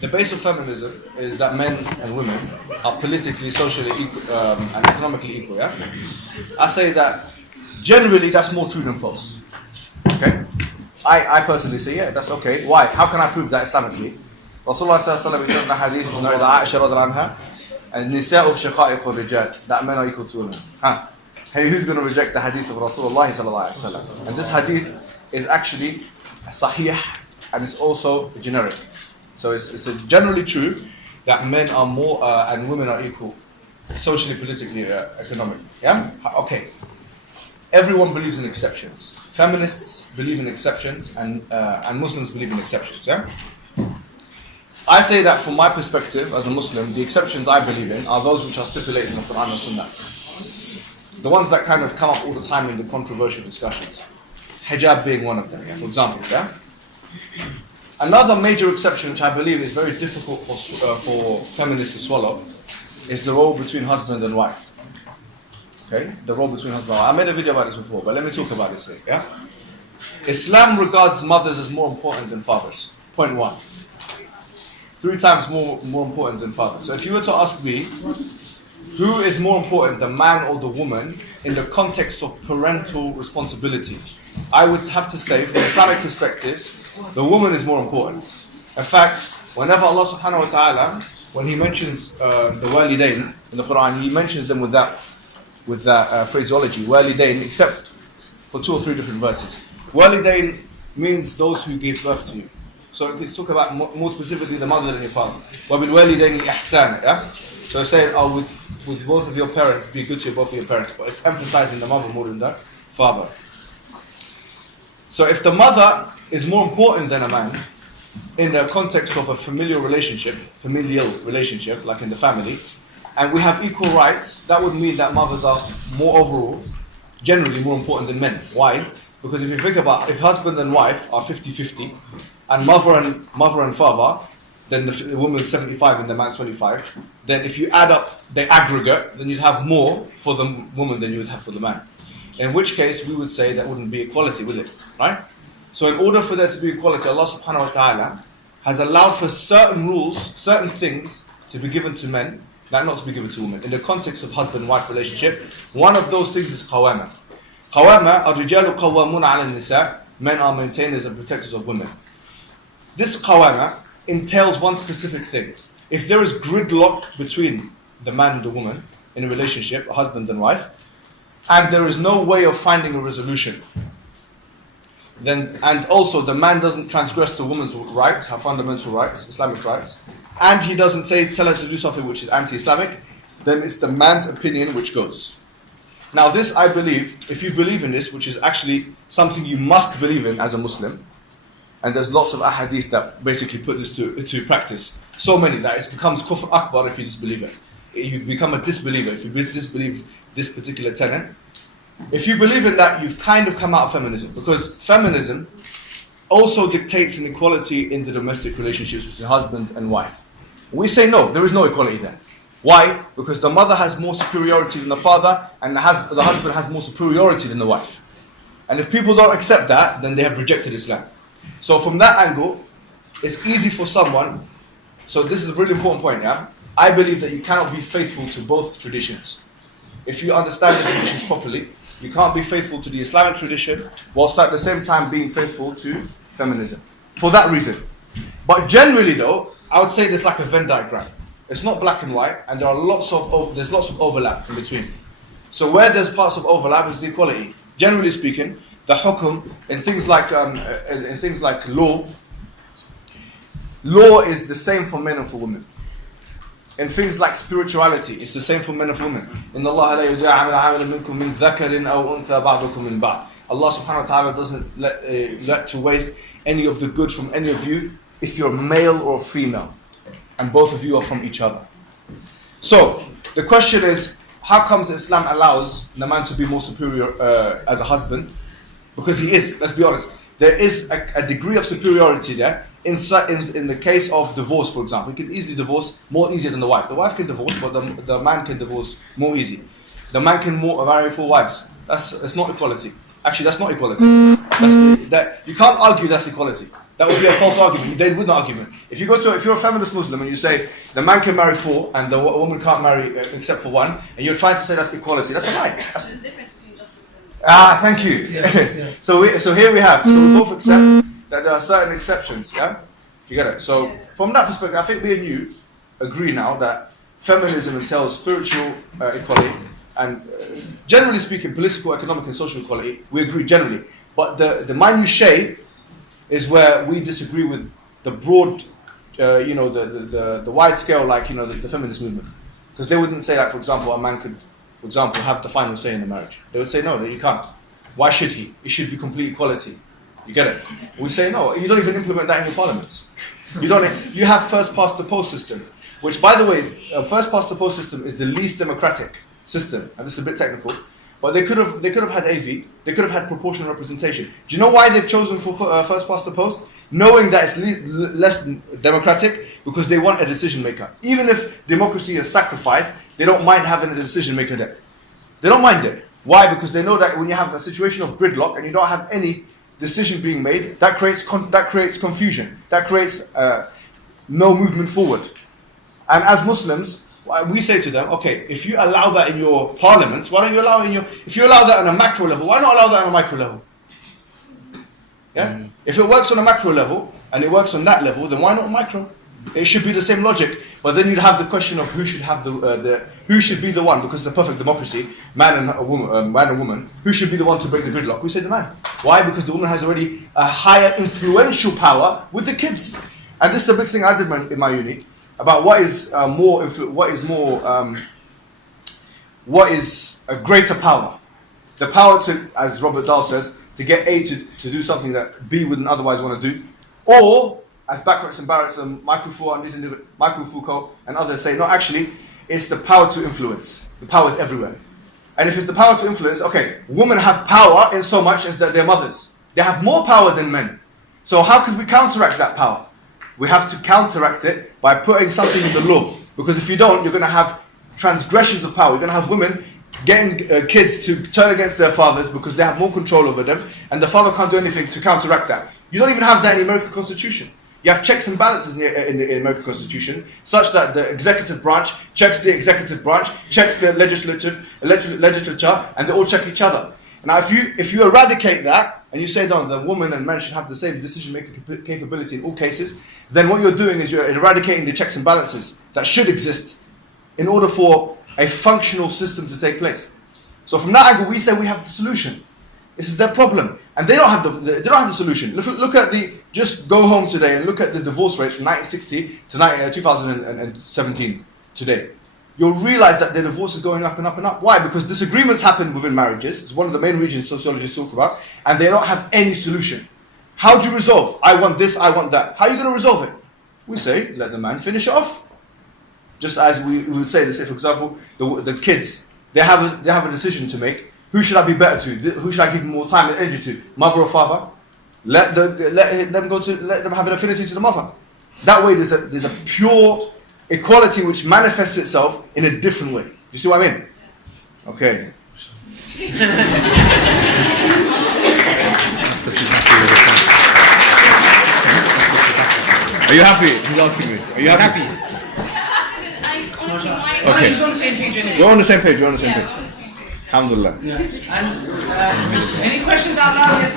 The base of feminism is that men and women are politically, socially and economically equal, yeah? I say that generally that's more true than false. Okay? I personally say, yeah, that's okay. Why? How can I prove that Islamically? Rasulullah sallallahu alayhi wa sallam said in the hadith from Aisha radhiallahu anha, النساء شقائق الرجال, that men are equal to women. Hey, who's going to reject the hadith of Rasulullah sallallahu alayhi wa sallam? And this hadith is actually sahih and it's also generic. So it's generally true that men are more and women are equal, socially, politically, economically. Yeah? Okay. Everyone believes in exceptions. Feminists believe in exceptions, and Muslims believe in exceptions. Yeah. I say that from my perspective as a Muslim, the exceptions I believe in are those which are stipulated in the Quran and Sunnah. The ones that kind of come up all the time in the controversial discussions. Hijab being one of them, yeah, for example. Yeah. Another major exception, which I believe is very difficult for feminists to swallow, is the role between husband and wife. Okay, the role between husband and wife. I made a video about this before, but let me talk about this here. Yeah, Islam regards mothers as more important than fathers. Point one. 3 times more important than fathers. So if you were to ask me, who is more important, the man or the woman, in the context of parental responsibility, I would have to say, from an Islamic perspective, the woman is more important. In fact, whenever Allah subhanahu wa ta'ala, when He mentions the walidain in the Quran, He mentions them with that phraseology, walidain, except for 2 or 3 different verses. Walidain means those who gave birth to you. So it could talk about more specifically the mother than your father. وَبِالْوَالِدَيْنِ إِحْسَانًا, yeah? So it's saying, with both of your parents, be good to both of your parents. But it's emphasizing the mother more than the father. So if the mother is more important than a man, in the context of a familial relationship, like in the family, and we have equal rights, that would mean that mothers are more overall, generally more important than men. Why? Because if you think about, if husband and wife are 50-50, and mother and father, then the woman is 75 and the man's 25, then if you add up the aggregate, then you'd have more for the woman than you would have for the man. In which case, we would say that wouldn't be equality, will it? Right? So in order for there to be equality, Allah subhanahu wa ta'ala has allowed for certain rules, certain things to be given to men, that not to be given to women. In the context of husband-wife relationship, one of those things is qawama. Qawama, الرجال قوامون على النساء, men are maintainers and protectors of women. This qawama entails one specific thing. If there is gridlock between the man and the woman in a relationship, a husband and wife, and there is no way of finding a resolution, then, and also the man doesn't transgress the woman's rights, her fundamental rights, Islamic rights, and he doesn't tell her to do something which is anti-Islamic, then it's the man's opinion which goes. Now this, I believe, if you believe in this, which is actually something you must believe in as a Muslim, and there's lots of ahadith that basically put this to practice, so many that it becomes kufr akbar if you disbelieve it. You become a disbeliever if you disbelieve this particular tenet. If you believe in that, you've kind of come out of feminism, because feminism also dictates an equality in the domestic relationships between husband and wife. We say no, there is no equality there. Why? Because the mother has more superiority than the father, and the husband has more superiority than the wife. And if people don't accept that, then they have rejected Islam. So from that angle, it's easy for someone, so this is a really important point, yeah? I believe that you cannot be faithful to both traditions. If you understand the traditions properly, you can't be faithful to the Islamic tradition whilst at the same time being faithful to feminism. For that reason. But generally though, I would say there's like a Venn diagram. It's not black and white, and there's lots of overlap in between. So where there's parts of overlap is the equality. Generally speaking, the hukum in things like law is the same for men and for women. In things like spirituality, it's the same for men and for women. إِنَّ اللَّهَ لَا يُضِيعُ عَمَلَ عَامِلٍ مِنْكُم مِّن ذَكَرٍ أَوْ أُنثَىٰ بَعْضُكُم مِّن بَعْضٍ. Allah subhanahu wa ta'ala doesn't let to waste any of the good from any of you if you're male or female, and both of you are from each other. So the question is, how comes Islam allows the man to be more superior as a husband? Because he is, let's be honest, there is a degree of superiority there. In the case of divorce, for example, he can easily divorce more easier than the wife. The wife can divorce, but the man can divorce more easy. The man can marry 4 wives. That's not equality. Actually, that's not equality. You can't argue that's equality. That would be a false argument. They wouldn't argument. If you're a feminist Muslim and you say the man can marry 4 and the woman can't marry except for 1, and you're trying to say that's equality, that's a lie. There's a difference between justice and... Thank you. Yes. So here we have. So we both accept that there are certain exceptions. Yeah, you get it. So from that perspective, I think me and you agree now that feminism entails spiritual equality and, generally speaking, political, economic, and social equality. We agree generally, but the minutiae is where we disagree with the broad, the wide scale, like the feminist movement, because they wouldn't say that, for example, a man could, for example, have the final say in the marriage. They would say no, that you can't. Why should he? It should be complete equality. You get it? We say no. You don't even implement that in your parliaments. You don't. You have first past the post system, which, by the way, first past the post system is the least democratic system, and this is a bit technical. But they could have had AV. They could have had proportional representation. Do you know why they've chosen for first past the post? Knowing that it's less democratic, because they want a decision maker. Even if democracy is sacrificed, they don't mind having a decision maker there. They don't mind it. Why? Because they know that when you have a situation of gridlock and you don't have any decision being made, that creates confusion. That creates no movement forward. And as Muslims, we say to them, okay, if you allow that in your parliaments, why don't you allow it if you allow that on a macro level, why not allow that on a micro level? Yeah? If it works on a macro level and it works on that level, then why not micro? It should be the same logic, but then you'd have the question of who should have who should be the one, because it's a perfect democracy, man and woman, who should be the one to break the gridlock? We say the man. Why? Because the woman has already a higher influential power with the kids, and this is a big thing I did in my uni about what is a greater power, the power to, as Robert Dahl says, to get A to do something that B wouldn't otherwise want to do, or as Backwards and Barrett's and Michael Foucault and others say, no, actually, it's the power to influence. The power is everywhere. And if it's the power to influence, okay, women have power in so much as that they're mothers. They have more power than men. So how could we counteract that power? We have to counteract it by putting something in the law. Because if you don't, you're going to have transgressions of power. You're going to have women getting kids to turn against their fathers because they have more control over them, and the father can't do anything to counteract that. You don't even have that in the American Constitution. You have checks and balances in the American Constitution, such that the executive branch checks the executive branch, checks the legislature, and they all check each other. Now, if you eradicate that, and you say, no, the woman and man should have the same decision-making capability in all cases, then what you're doing is you're eradicating the checks and balances that should exist in order for a functional system to take place. So from that angle, we say we have the solution. This is their problem, and they don't have the solution. Look at just go home today and look at the divorce rates from 1960 to 2017 today. You'll realize that the divorce is going up and up and up. Why? Because disagreements happen within marriages. It's one of the main reasons sociologists talk about, and they don't have any solution. How do you resolve? I want this, I want that. How are you going to resolve it? We say, let the man finish it off. Just as we would say this, for example, the kids, they have a decision to make. Who should I be better to? Who should I give more time and energy to? Mother or father? Let them have an affinity to the mother. That way, there's a pure equality which manifests itself in a different way. You see what I mean? Okay. Are you happy? He's asking me. Are you happy? Okay. He's on the same page anyway. We're on the same page. Alhamdulillah. Yeah. And any questions out loud? Yes,